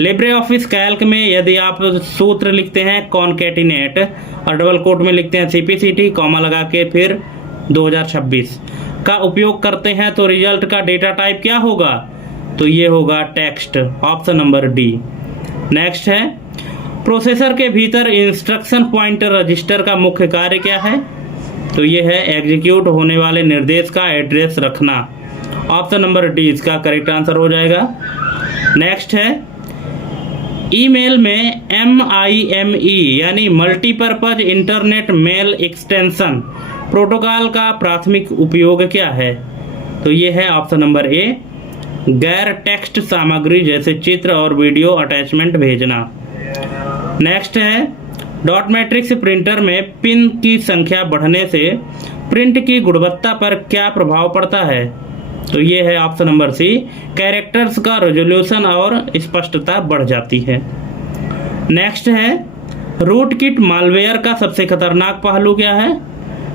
Libre Office Calc में यदि आप सूत्र लिखते हैं कॉन्केटिनेट और डबल कोट में लिखते हैं CPCT कॉमा लगा के फिर 2026 का उपयोग करते हैं तो रिजल्ट का डेटा टाइप क्या होगा? तो ये होगा text, option number D. Next है प्रोसेसर के भीतर इंस्ट्रक्शन पॉइंटर रजिस्टर का मुख्य कार्य क्या है? तो ये है एग्जीक्यूट होने वाले निर्देश का एड्रेस रखना। ऑप्शन नंबर डी इसका करेक्ट आंसर हो जाएगा। नेक्स्ट है ईमेल में MIME यानी multipurpose internet mail extension protocol का प्राथमिक उपयोग क्या है? तो ये है ऑप्शन नंबर ए गैर टेक्स्ट सामग्री जैसे चित्र और वीडियो अटैचमेंट भेजना। नेक्स्ट है डॉट मैट्रिक्स प्रिंटर में पिन की संख्या बढ़ने से प्रिंट की गुणवत्ता पर क्या प्रभाव पड़ता है? तो ये है ऑप्शन नंबर सी कैरेक्टर्स का रेजोल्यूशन और स्पष्टता बढ़ जाती है। नेक्स्ट है रूटकिट मालवेयर का सबसे खतरनाक पहलू क्या है?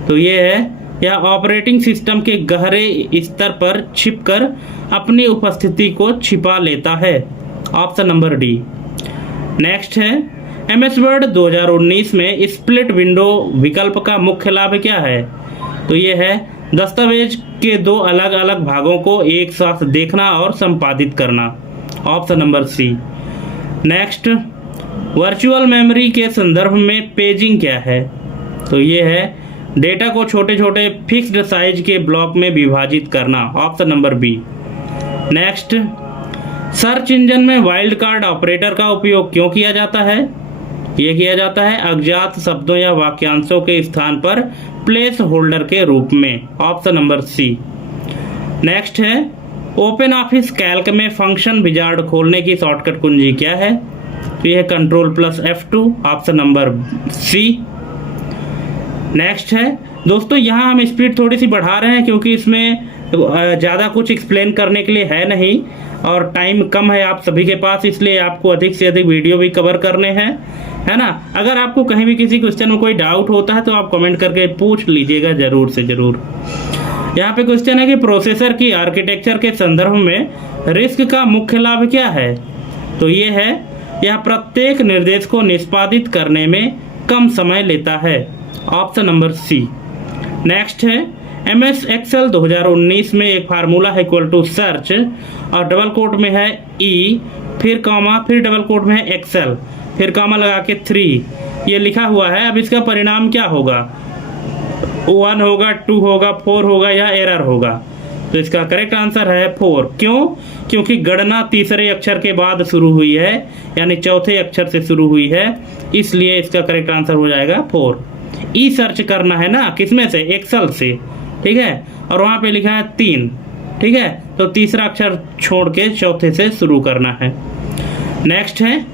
तो ये है यह ऑपरेटिंग सिस्टम के गहरे स्तर पर छिपकर अपनी उपस्थिति को छिपा लेता है। Option number D. नेक्स्ट है MS वर्ड 2019 में स्प्लिट विंडो विकल्प का मुख्य लाभ क्या है? तो ये है दस्तावेज के दो अलग अलग भागों को एक साथ देखना और संपादित करना। Option number C. Next virtual memory के संदर्भ में पेजिंग क्या है? तो ये है डेटा को छोटे छोटे फिक्स्ड साइज के ब्लॉक में विभाजित करना। Option number B. Next search engine में वाइल्ड कार्ड ऑपरेटर का उपयोग क्यों किया जाता है? यह किया जाता है अज्ञात शब्दों या वाक्यांशों के स्थान पर प्लेस होल्डर के रूप में। Option number C. नेक्स्ट है ओपन ऑफिस कैल्क में फंक्शन विजार्ड खोलने की शॉर्टकट कुंजी क्या है? तो यह Ctrl+F2। Option number C. Next है दोस्तों यहाँ हम स्पीड थोड़ी सी बढ़ा रहे हैं क्योंकि इसमें ज़्यादा कुछ एक्सप्लेन करने के लिए है नहीं और टाइम कम है आप सभी के पास, इसलिए आपको अधिक से अधिक वीडियो भी कवर करने हैं, है ना। अगर आपको कहीं भी किसी क्वेश्चन में कोई डाउट होता है तो आप कमेंट करके पूछ लीजिएगा ज़रूर से ज़रूर। यहाँ पे क्वेश्चन है कि प्रोसेसर की आर्किटेक्चर के संदर्भ में रिस्क का मुख्य लाभ क्या है? तो ये है यह प्रत्येक निर्देश को निष्पादित करने में कम समय लेता है। Option number C. नेक्स्ट है MS Excel 2019 में एक फार्मूला है इक्वल टू सर्च और डबल कोट में है E फिर कॉमा फिर डबल कोट में है एक्सेल फिर कॉमा लगा के 3 ये लिखा हुआ है। अब इसका परिणाम क्या होगा? 1 होगा, 2 होगा, 4 होगा या एरर होगा? तो इसका करेक्ट आंसर है 4। क्यों? क्योंकि गणना तीसरे अक्षर के बाद शुरू हुई है यानी चौथे अक्षर से शुरू हुई है, इसलिए इसका करेक्ट आंसर हो जाएगा 4। ई सर्च करना है ना, किसमें से? एक्सेल से, ठीक है। और वहाँ पे लिखा है 3, ठीक है, तो तीसरा अक्षर छोड़ के चौथे से शुरू करना है। नेक्स्ट है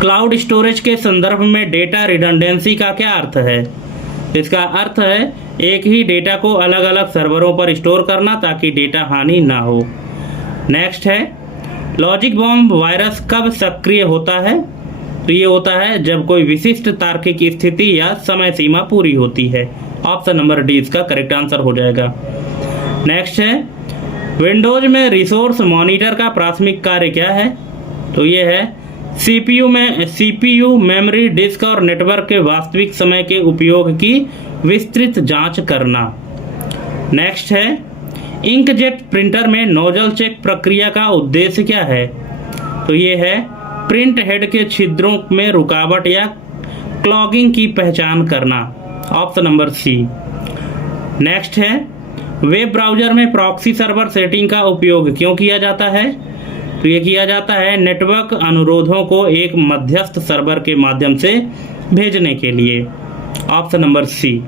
क्लाउड स्टोरेज के संदर्भ में डेटा रिडंडेंसी का क्या अर्थ है? इसका अर्थ है एक ही डेटा को अलग अलग सर्वरों पर स्टोर करना ताकि डेटा हानि ना हो। नेक्स्ट है लॉजिक बॉम्ब वायरस कब सक्रिय होता है? तो ये होता है जब कोई विशिष्ट तार्किक स्थिति या समय सीमा पूरी होती है। ऑप्शन नंबर डी इसका करेक्ट आंसर हो जाएगा। नेक्स्ट है विंडोज में रिसोर्स मॉनिटर का प्राथमिक कार्य क्या है? तो ये है CPU मेमोरी डिस्क और नेटवर्क के वास्तविक समय के उपयोग की विस्तृत जांच करना। नेक्स्ट है इंकजेट प्रिंटर में नोजल चेक प्रक्रिया का उद्देश्य क्या है? तो ये है प्रिंट हेड के छिद्रों में रुकावट या क्लॉगिंग की पहचान करना। Option number C. नेक्स्ट है वेब ब्राउज़र में प्रॉक्सी सर्वर सेटिंग का उपयोग क्यों किया जाता है? तो ये किया जाता है नेटवर्क अनुरोधों को एक मध्यस्थ सर्वर के माध्यम से भेजने के लिए। Option number C.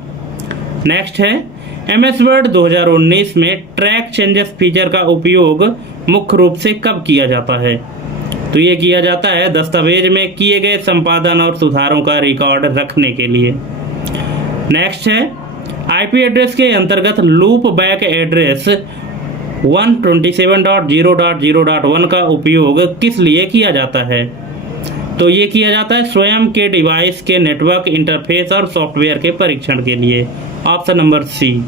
नेक्स्ट है MS वर्ड 2019 में ट्रैक चेंजेस फीचर का उपयोग मुख्य रूप से कब किया जाता है? तो ये किया जाता है दस्तावेज में किए गए संपादन और सुधारों का रिकॉर्ड रखने के लिए। नेक्स्ट है IP एड्रेस के अंतर्गत लूप बैक एड्रेस 127.0.0.1 का उपयोग किस लिए किया जाता है? तो ये किया जाता है स्वयं के डिवाइस के नेटवर्क इंटरफेस और सॉफ्टवेयर के परीक्षण के लिए। Option number C.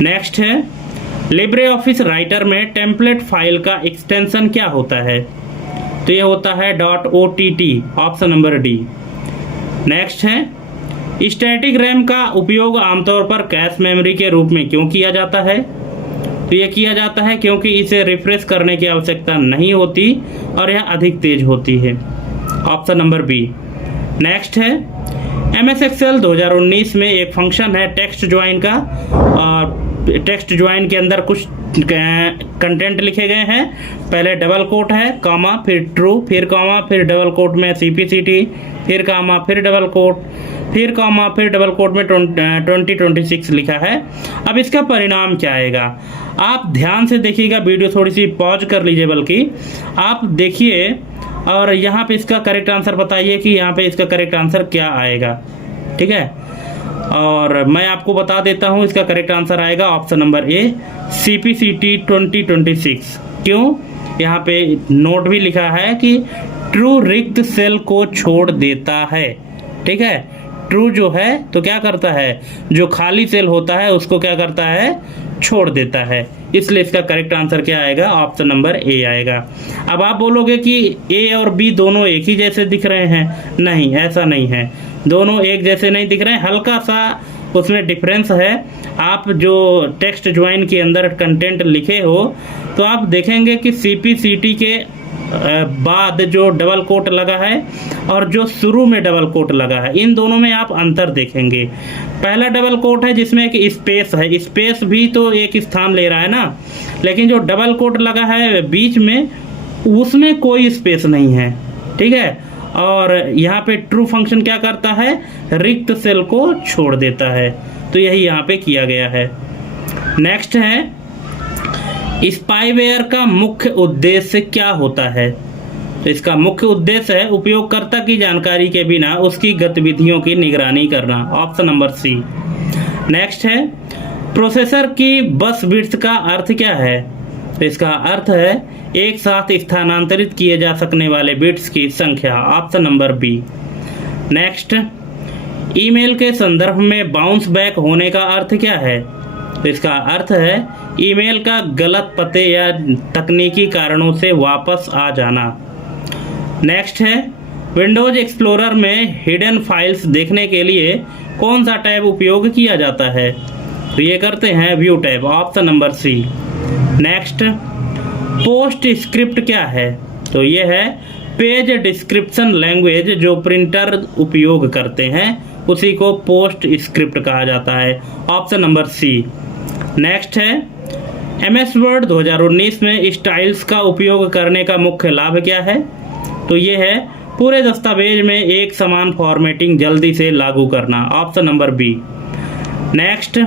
नेक्स्ट है लिब्रे ऑफिस राइटर में टेम्पलेट फाइल का एक्सटेंशन क्या होता है? तो ये होता है .ott। Option number D. Next है स्टैटिक रैम का उपयोग आमतौर पर कैश मेमोरी के रूप में क्यों किया जाता है? तो यह किया जाता है क्योंकि इसे रिफ्रेश करने की आवश्यकता नहीं होती और यह अधिक तेज होती है। Option number B. नेक्स्ट है MS Excel 2019 में एक फंक्शन है टेक्स्ट ज्वाइन का, और टेक्स्ट ज्वाइन के अंदर कुछ कंटेंट लिखे गए हैं। पहले डबल कोट है, कॉमा, फिर ट्रू, फिर कॉमा, फिर डबल कोट में CPCT, फिर कॉमा, फिर डबल कोट, फिर कॉमा, फिर डबल कोट में 2026 लिखा है। अब इसका परिणाम क्या आएगा, आप ध्यान से देखिएगा, वीडियो थोड़ी सी पॉज कर लीजिए, बल्कि आप देखिए और यहाँ पे इसका करेक्ट आंसर बताइए कि यहाँ पे इसका करेक्ट आंसर क्या आएगा। ठीक है, और मैं आपको बता देता हूँ इसका करेक्ट आंसर आएगा ऑप्शन नंबर ए, CPCT 2026। क्यों, यहाँ पे नोट भी लिखा है कि ट्रू रिक्त सेल को छोड़ देता है। ठीक है, ट्रू जो है तो क्या करता है, जो खाली सेल होता है उसको क्या करता है, छोड़ देता है। इसलिए इसका करेक्ट आंसर क्या आएगा, ऑप्शन नंबर ए आएगा। अब आप बोलोगे कि ए और बी दोनों एक ही जैसे दिख रहे हैं, नहीं, ऐसा नहीं है, दोनों एक जैसे नहीं दिख रहे हैं, हल्का सा उसमें डिफरेंस है। आप जो टेक्स्ट ज्वाइन के अंदर कंटेंट लिखे हो तो आप देखेंगे कि CPCT के बाद जो डबल कोट लगा है और जो शुरू में डबल कोट लगा है, इन दोनों में आप अंतर देखेंगे। पहला डबल कोट है जिसमें एक स्पेस है, स्पेस भी तो एक स्थान ले रहा है ना, लेकिन जो डबल कोट लगा है बीच में उसमें कोई स्पेस नहीं है। ठीक है, और यहाँ पे ट्रू फंक्शन क्या करता है, रिक्त सेल को छोड़ देता है। तो यही यहाँ पे किया गया है। नेक्स्ट है, स्पाईवेयर का मुख्य उद्देश्य क्या होता है। तो इसका मुख्य उद्देश्य है उपयोगकर्ता की जानकारी के बिना उसकी गतिविधियों की निगरानी करना, ऑप्शन नंबर सी। नेक्स्ट है, प्रोसेसर की बस बिट्स का अर्थ क्या है। तो इसका अर्थ है एक साथ स्थानांतरित किए जा सकने वाले बिट्स की संख्या, option number B. Next, email के संदर्भ में बाउंस बैक होने का अर्थ क्या है। तो इसका अर्थ है ईमेल का गलत पते या तकनीकी कारणों से वापस आ जाना। नेक्स्ट है, विंडोज एक्सप्लोरर में हिडन फाइल्स देखने के लिए कौन सा टैब उपयोग किया जाता है। तो ये करते हैं view tab, option number C. Next, PostScript क्या है। तो ये है पेज डिस्क्रिप्शन लैंग्वेज जो प्रिंटर उपयोग करते हैं, उसी को पोस्ट स्क्रिप्ट कहा जाता है, ऑप्शन नंबर सी। नेक्स्ट है, MS वर्ड 2019 में स्टाइल्स का उपयोग करने का मुख्य लाभ क्या है। तो ये है पूरे दस्तावेज में एक समान फॉर्मेटिंग जल्दी से लागू करना, option number B. Next,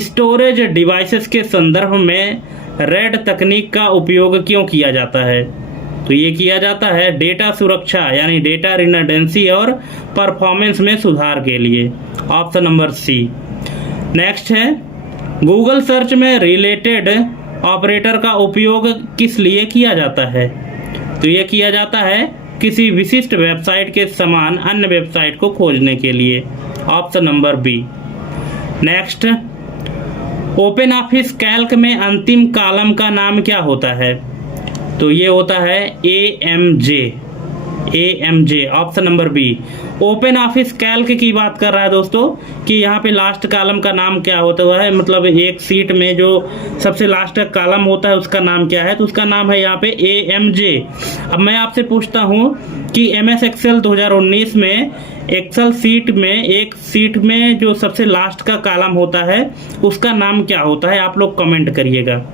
storage devices के संदर्भ में रेड तकनीक का उपयोग क्यों किया जाता है। तो ये किया जाता है डेटा सुरक्षा यानी डेटा रिडंडेंसी और परफॉर्मेंस में सुधार के लिए, ऑप्शन नंबर सी। नेक्स्ट है, गूगल सर्च में रिलेटेड ऑपरेटर का उपयोग किस लिए किया जाता है। तो ये किया जाता है किसी विशिष्ट वेबसाइट के समान अन्य वेबसाइट को खोजने के लिए, option number B. Next, Open Office Calc में अंतिम कॉलम का नाम क्या होता है। तो ये होता है AMJ, option number B. Open Office Calc की बात कर रहा है दोस्तों कि यहाँ पे लास्ट कॉलम का नाम क्या होता है, मतलब एक सीट में जो सबसे लास्ट का कॉलम होता है उसका नाम क्या है। तो उसका नाम है यहाँ पे AMJ। अब मैं आपसे पूछता हूँ कि MS Excel 2019 में एक्सेल सीट में एक सीट में जो सबसे लास्ट का कॉलम होता है उसका नाम क्या होता है, आप लोग कमेंट करिएगा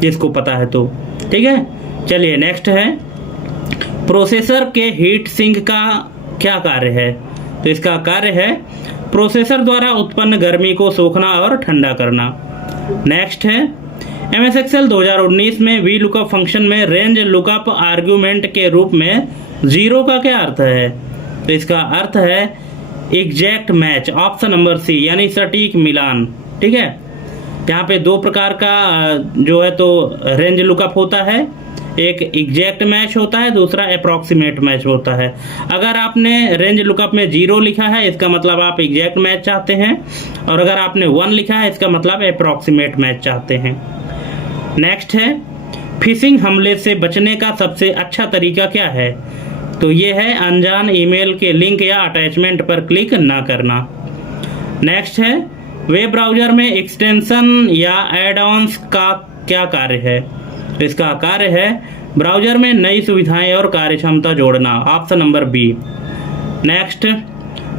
जिसको पता है तो। ठीक है, चलिए नेक्स्ट है, प्रोसेसर के हीट सिंक का क्या कार्य है। तो इसका कार्य है प्रोसेसर द्वारा उत्पन्न गर्मी को सोखना और ठंडा करना। नेक्स्ट है, MS Excel 2019 में VLOOKUP फंक्शन में रेंज लुकअप आर्ग्यूमेंट के रूप में 0 का क्या अर्थ है। तो इसका अर्थ है exact match, option number C, यानी सटीक मिलान। ठीक है, यहाँ पे दो प्रकार का जो है तो रेंज लुकअप होता है, एक एग्जैक्ट मैच होता है, दूसरा अप्रॉक्सीमेट मैच होता है। अगर आपने रेंज लुकअप में 0 लिखा है इसका मतलब आप एग्जैक्ट मैच चाहते हैं, और अगर आपने 1 लिखा है इसका मतलब अप्रॉक्सीमेट मैच चाहते हैं। नेक्स्ट है, फिशिंग हमले से बचने का सबसे अच्छा तरीका क्या है। तो ये है अनजान ईमेल के लिंक या अटैचमेंट पर क्लिक ना करना। नेक्स्ट है, वेब ब्राउज़र में एक्सटेंशन या एड ऑन्स का क्या कार्य है। तो इसका कार्य है ब्राउज़र में नई सुविधाएं और कार्यक्षमता जोड़ना, option number B. Next,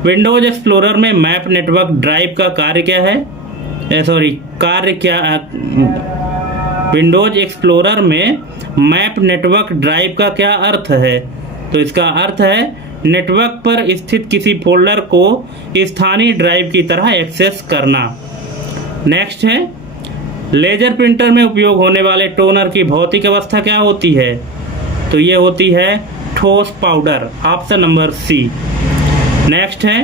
Windows Explorer में मैप नेटवर्क ड्राइव का कार्य क्या है? विंडोज एक्सप्लोरर में मैप नेटवर्क ड्राइव का क्या अर्थ है? तो इसका अर्थ है नेटवर्क पर स्थित किसी फोल्डर को स्थानीय ड्राइव की तरह एक्सेस करना। नेक्स्ट है, लेजर प्रिंटर में उपयोग होने वाले टोनर की भौतिक अवस्था क्या होती है? तो ये होती है ठोस powder, option number C. Next है,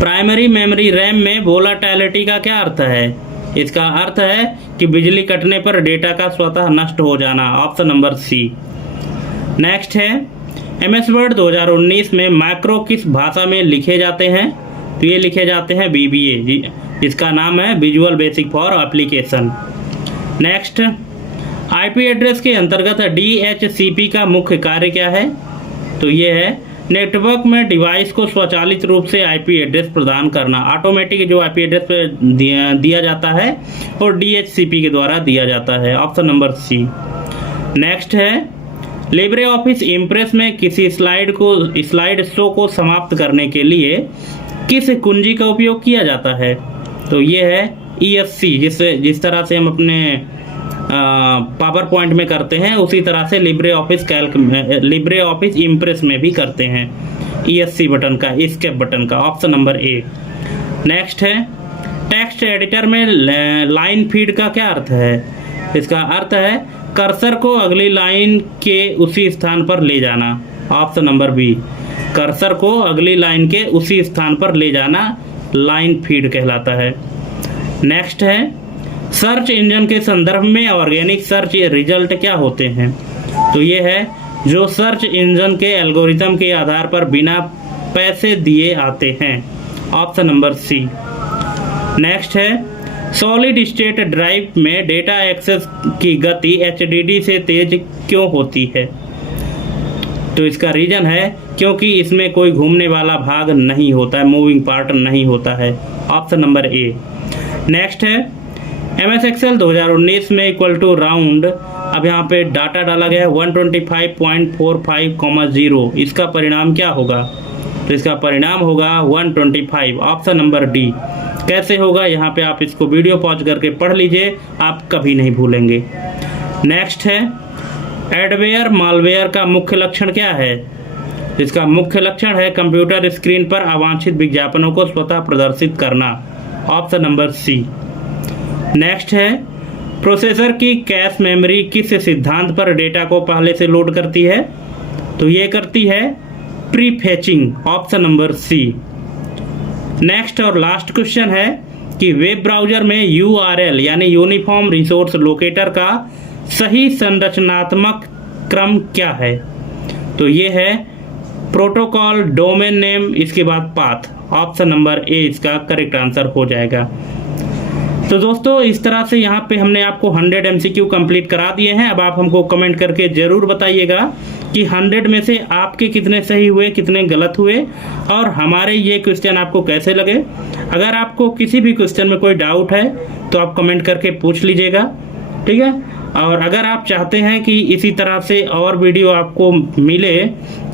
प्राइमरी मेमोरी रैम में वोलाटिलिटी का क्या अर्थ है? इसका अर्थ है कि बिजली कटने पर डेटा का स्वतः नष्ट हो जाना, ऑप्शन नंबर सी। नेक्स्ट है, MS वर्ड 2019 में मैक्रो किस भाषा में लिखे जाते हैं? तो ये लिखे जाते हैं VBA, जिसका नाम है visual basic for application. Next, IP address के अंतर्गत DHCP का मुख्य कार्य क्या है? तो ये है नेटवर्क में डिवाइस को स्वचालित रूप से IP एड्रेस प्रदान करना। ऑटोमेटिक जो IP एड्रेस दिया जाता है और DHCP के द्वारा दिया जाता है, ऑप्शन नंबर सी। नेक्स्ट है, लिब्रे ऑफिस इम्प्रेस में किसी स्लाइड शो को समाप्त करने के लिए किस कुंजी का उपयोग किया जाता है? तो ये है ESC, जिस तरह से हम अपने पावर पॉइंट में करते हैं उसी तरह से लिब्रे ऑफिस इम्प्रेस में भी करते हैं, ESC बटन का, एस्केप बटन का, ऑप्शन नंबर ए। नेक्स्ट है, टेक्स्ट एडिटर में लाइन फीड का क्या अर्थ है? इसका अर्थ है कर्सर को अगली लाइन के उसी स्थान पर ले जाना, ऑप्शन नंबर बी। कर्सर को अगली लाइन के उसी स्थान पर ले जाना लाइन फीड कहलाता है। नेक्स्ट है, सर्च इंजन के संदर्भ में ऑर्गेनिक सर्च रिजल्ट क्या होते हैं? तो ये है जो सर्च इंजन के एल्गोरिथम के आधार पर बिना पैसे दिए आते हैं, ऑप्शन नंबर सी। नेक्स्ट है, सॉलिड स्टेट ड्राइव में डेटा एक्सेस की गति HDD से तेज क्यों होती है? तो इसका रीजन है क्योंकि इसमें कोई घूमने वाला भाग नहीं होता है, मूविंग पार्ट नहीं होता है, ऑप्शन नंबर ए। नेक्स्ट है, MS Excel 2019 में इक्वल टू राउंड, अब यहाँ पे डाटा डाला गया है 125.45,0। इसका परिणाम क्या होगा? तो इसका परिणाम होगा 125, ऑप्शन नंबर डी। कैसे होगा, यहाँ पे आप इसको वीडियो पॉज करके पढ़ लीजिए, आप कभी नहीं भूलेंगे। नेक्स्ट है, एडवेयर मालवेयर का मुख्य लक्षण क्या है? इसका मुख्य लक्षण है कंप्यूटर स्क्रीन पर अवांछित विज्ञापनों को स्वतः प्रदर्शित करना, ऑप्शन नंबर सी। नेक्स्ट है, प्रोसेसर की कैश मेमोरी किस सिद्धांत पर डेटा को पहले से लोड करती है? तो ये करती है प्रीफेचिंग, ऑप्शन नंबर सी। नेक्स्ट और लास्ट क्वेश्चन है कि वेब ब्राउज़र में URL यानी यूनिफॉर्म रिसोर्स लोकेटर का सही संरचनात्मक क्रम क्या है? तो ये है प्रोटोकॉल, डोमेन नेम, इसके बाद पाथ, ऑप्शन नंबर ए इसका करेक्ट आंसर हो जाएगा। तो दोस्तों इस तरह से यहाँ पे हमने आपको 100 MCQ कंप्लीट करा दिए हैं। अब आप हमको कमेंट करके ज़रूर बताइएगा कि 100 में से आपके कितने सही हुए, कितने गलत हुए, और हमारे ये क्वेश्चन आपको कैसे लगे। अगर आपको किसी भी क्वेश्चन में कोई डाउट है तो आप कमेंट करके पूछ लीजिएगा, ठीक है। और अगर आप चाहते हैं कि इसी तरह से और वीडियो आपको मिले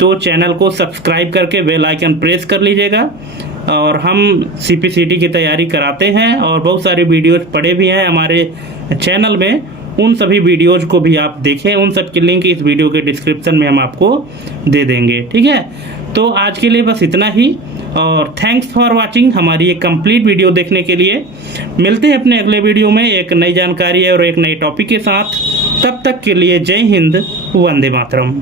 तो चैनल को सब्सक्राइब करके बेल आइकन प्रेस कर लीजिएगा। और हम CPCT की तैयारी कराते हैं और बहुत सारी वीडियोज पड़े भी हैं हमारे चैनल में, उन सभी वीडियोज को भी आप देखें। उन सब की लिंक इस वीडियो के डिस्क्रिप्शन में हम आपको दे देंगे, ठीक है। तो आज के लिए बस इतना ही, और थैंक्स फॉर वाचिंग। हमारी एक कंप्लीट वीडियो देखने के लिए मिलते हैं अपने अगले वीडियो में एक नई जानकारी और एक नए टॉपिक के साथ। तब तक के लिए जय हिंद, वंदे मातरम।